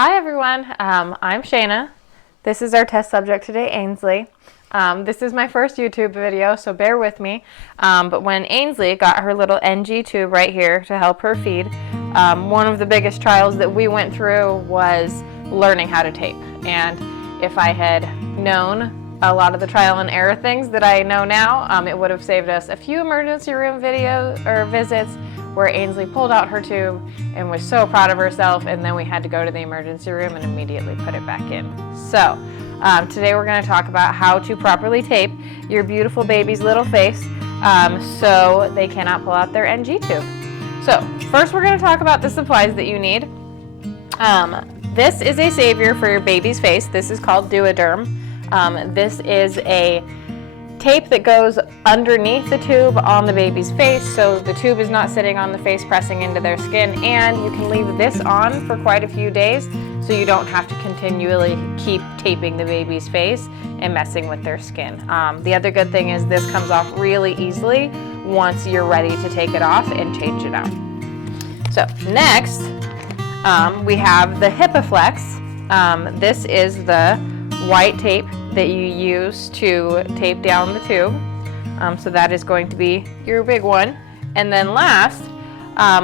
Hi everyone, I'm Shayna. This is our test subject today, Ainsley. This is my first YouTube video, so bear with me. But when Ainsley got her little NG tube right here to help her feed, one of the biggest trials that we went through was learning how to tape. And if I had known a lot of the trial and error things that I know now, it would have saved us a few emergency room videos or visits where Ainsley pulled out her tube and was so proud of herself, and then we had to go to the emergency room and immediately put it back in. So today we're going to talk about how to properly tape your beautiful baby's little face so they cannot pull out their NG tube. So first we're going to talk about the supplies that you need. This is a savior for your baby's face. This is called Duoderm. This is a tape that goes underneath the tube on the baby's face, so the tube is not sitting on the face pressing into their skin, and you can leave this on for quite a few days so you don't have to continually keep taping the baby's face and messing with their skin. The other good thing is this comes off really easily once you're ready to take it off and change it out. So next we have the HipaFlex. This is the white tape that you use to tape down the tube. So that is going to be your big one. And then last,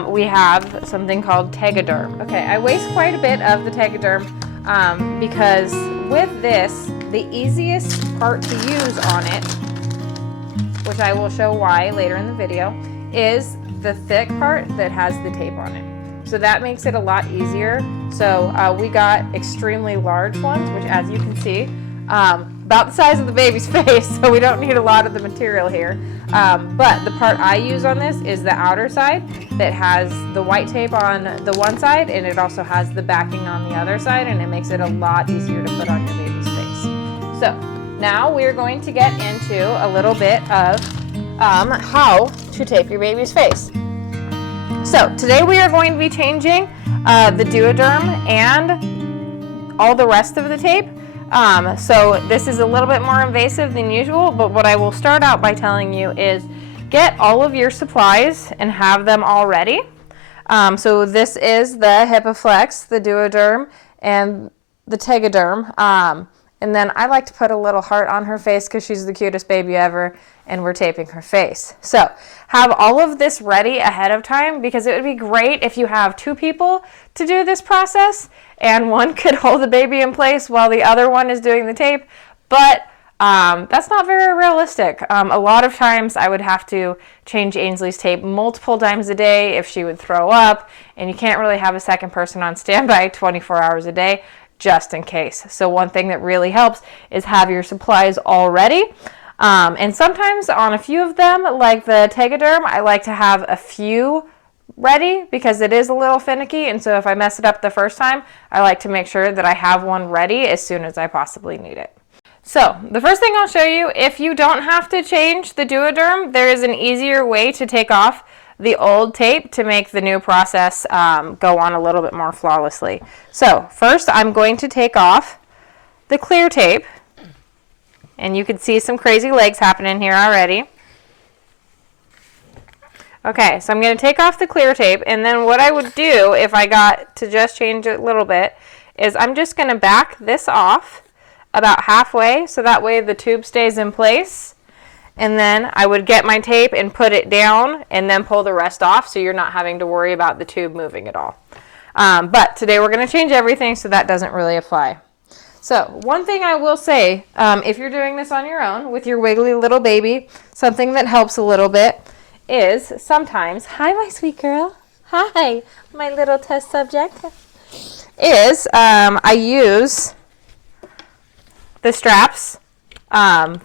we have something called Tegaderm. Okay, I waste quite a bit of the Tegaderm because with this, the easiest part to use on it, which I will show why later in the video, is the thick part that has the tape on it. So that makes it a lot easier. So we got extremely large ones, which as you can see, about the size of the baby's face, so we don't need a lot of the material here. But the part I use on this is the outer side that has the white tape on the one side, and it also has the backing on the other side, and it makes it a lot easier to put on your baby's face. So now we're going to get into a little bit of how to tape your baby's face. So today we are going to be changing the Duoderm and all the rest of the tape. So this is a little bit more invasive than usual, but what I will start out by telling you is get all of your supplies and have them all ready. So this is the HipaFlex, the Duoderm, and the Tegaderm. And then I like to put a little heart on her face because she's the cutest baby ever, and we're taping her face. So have all of this ready ahead of time, because it would be great if you have two people to do this process and one could hold the baby in place while the other one is doing the tape, but that's not very realistic. A lot of times I would have to change Ainsley's tape multiple times a day if she would throw up, and you can't really have a second person on standby 24 hours a day just in case. So one thing that really helps is have your supplies all ready. And sometimes on a few of them, like the Tegaderm, I like to have a few ready because it is a little finicky, and so if I mess it up the first time, I like to make sure that I have one ready as soon as I possibly need it. So the first thing I'll show you, if you don't have to change the Duoderm, there is an easier way to take off the old tape to make the new process go on a little bit more flawlessly. So first I'm going to take off the clear tape, and you can see some crazy legs happening here already. Okay, so I'm going to take off the clear tape, and then what I would do if I got to just change it a little bit is I'm just going to back this off about halfway so that way the tube stays in place, and then I would get my tape and put it down and then pull the rest off so you're not having to worry about the tube moving at all. But today we're going to change everything, so that doesn't really apply. So one thing I will say, if you're doing this on your own with your wiggly little baby, something that helps a little bit is sometimes, hi my sweet girl, hi my little test subject, is I use the straps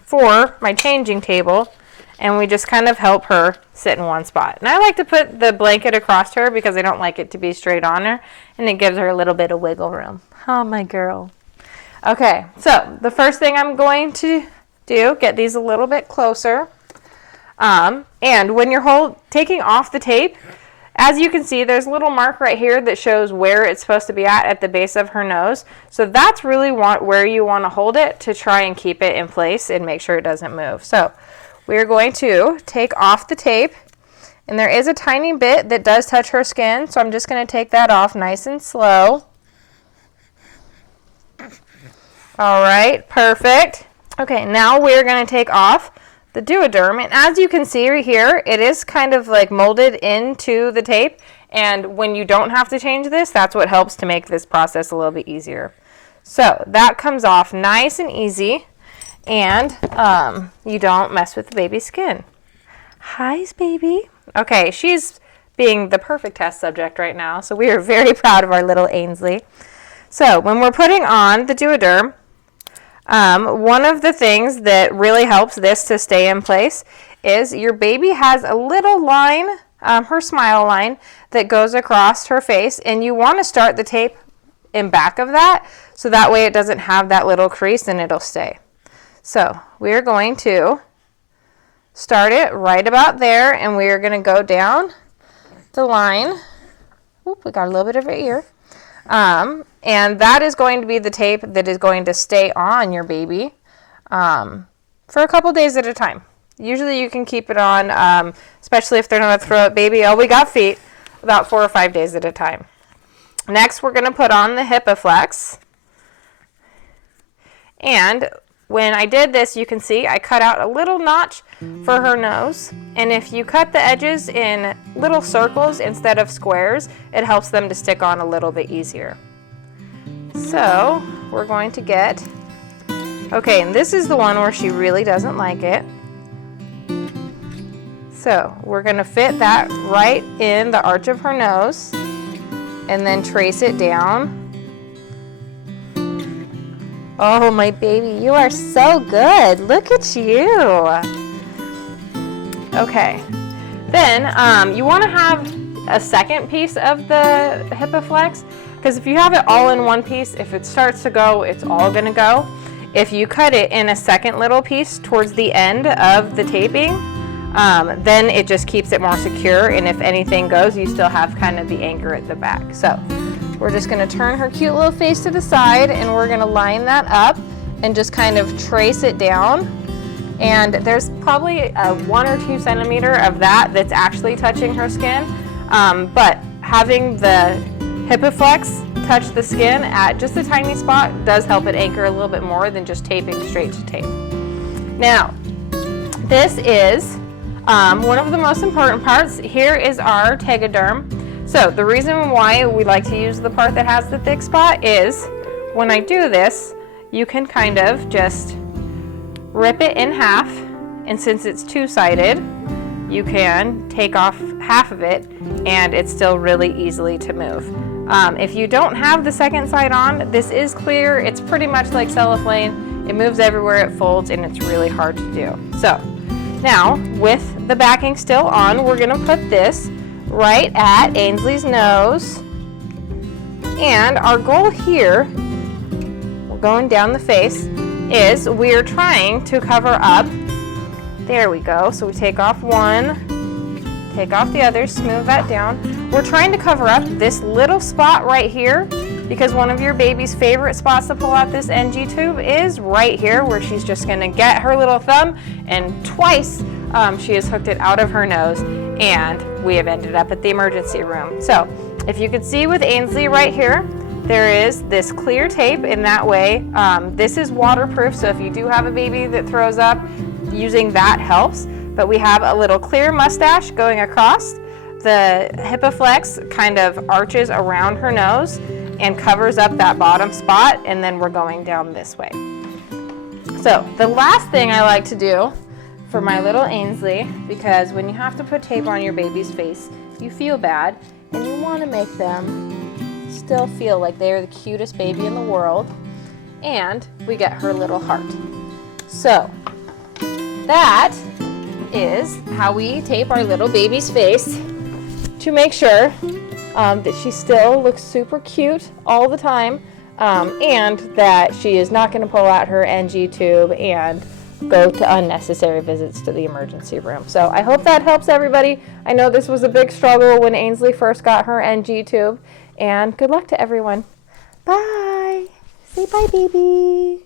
for my changing table, and we just kind of help her sit in one spot. And I like to put the blanket across her because I don't like it to be straight on her, and it gives her a little bit of wiggle room. Oh my girl. Okay, so the first thing I'm going to do, get these a little bit closer. And when you're taking off the tape, as you can see, there's a little mark right here that shows where it's supposed to be at the base of her nose. So that's really where you want to hold it to try and keep it in place and make sure it doesn't move. So we're going to take off the tape, and there is a tiny bit that does touch her skin, so I'm just going to take that off nice and slow. All right, perfect. Okay, now we're going to take off the duoderm, and as you can see right here, it is kind of like molded into the tape, and when you don't have to change this, that's what helps to make this process a little bit easier. So that comes off nice and easy, and you don't mess with the baby's skin. Hi, baby. Okay, she's being the perfect test subject right now, so we are very proud of our little Ainsley. So when we're putting on the duoderm, one of the things that really helps this to stay in place is your baby has a little line, her smile line, that goes across her face, and you want to start the tape in back of that, so that way it doesn't have that little crease and it'll stay. So we're going to start it right about there, and we are going to go down the line. Oop, we got a little bit of her ear. And that is going to be the tape that is going to stay on your baby for a couple days at a time. Usually you can keep it on, especially if they're not a throw-up baby. Oh, we got feet, about 4 or 5 days at a time. Next, we're going to put on the HipaFlex. And when I did this, you can see I cut out a little notch for her nose. And if you cut the edges in little circles instead of squares, it helps them to stick on a little bit easier. So we're going to get, okay, and this is the one where she really doesn't like it. So we're going to fit that right in the arch of her nose and then trace it down. Oh, my baby, you are so good. Look at you. Okay. Then you want to have a second piece of the HipaFlex, because if you have it all in one piece, if it starts to go, it's all going to go. If you cut it in a second little piece towards the end of the taping, then it just keeps it more secure, and if anything goes, you still have kind of the anchor at the back. So we're just going to turn her cute little face to the side, and we're going to line that up and just kind of trace it down. And there's probably a 1 or 2 centimeter of that that's actually touching her skin, but having the HipaFlex touch the skin at just a tiny spot does help it anchor a little bit more than just taping straight to tape. Now, this is one of the most important parts. Here is our tegaderm. So the reason why we like to use the part that has the thick spot is when I do this, you can kind of just rip it in half, and since it's two-sided, you can take off half of it and it's still really easily to move. If you don't have the second side on, this is clear. It's pretty much like cellophane. It moves everywhere, it folds, and it's really hard to do. So now, with the backing still on, we're going to put this right at Ainsley's nose. And our goal here, we're going down the face, is we're trying to cover up. There we go. So we take off one, take off the other, smooth that down. We're trying to cover up this little spot right here, because one of your baby's favorite spots to pull out this NG tube is right here, where she's just going to get her little thumb, and twice she has hooked it out of her nose, and we have ended up at the emergency room. So if you can see with Ainsley right here, there is this clear tape in that way. This is waterproof, so if you do have a baby that throws up, using that helps. But we have a little clear mustache going across. The HipaFlex kind of arches around her nose and covers up that bottom spot, and then we're going down this way. So the last thing I like to do for my little Ainsley, because when you have to put tape on your baby's face, you feel bad, and you want to make them still feel like they're the cutest baby in the world, and we get her little heart. So that is how we tape our little baby's face to make sure that she still looks super cute all the time, and that she is not going to pull out her NG tube and go to unnecessary visits to the emergency room. So I hope that helps everybody. I know this was a big struggle when Ainsley first got her NG tube, and good luck to everyone. Bye. Say bye, baby.